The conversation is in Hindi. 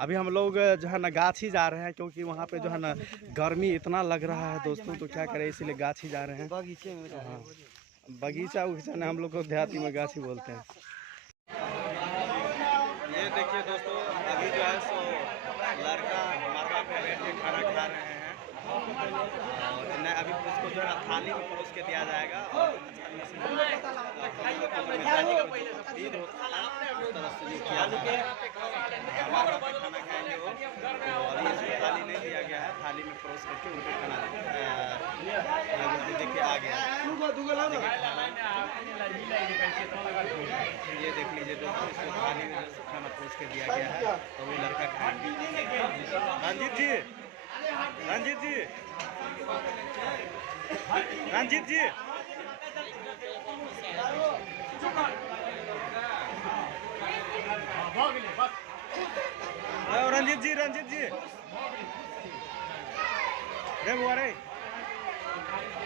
अभी हम लोग जो है ना गाछी जा रहे हैं, क्योंकि वहाँ पे जो है ना गर्मी इतना लग रहा है दोस्तों, तो क्या करें इसीलिए गाछी जा रहे हैं। बगीचे में हाँ, बगीचा उगीचा ने हम लोग को देहाती में गाछी बोलते हैं। ये देखिए दोस्तों, अभी जो है सो लड़का मरवा पे बैठ के खाना खा रहे हैं, और न अभी उसको जो है थाली में परोस के दिया जाएगा। और ईद होता है उस तरह से किया जाएगा। मरवा पे खाना खाएंगे वो, और इसमें थाली नहीं दिया गया है, थाली में परोस करके उनको खाना देखिए आ गया। ये देख लीजिए दोस्तों, इसको थाली में खाना परोस के दिया गया है, तो वो लड़का खाएंगे। रंजीत जी, रंजीत जी, रंजीत जी, रंजीत जी, रंजीत जी, रे बुआ रे।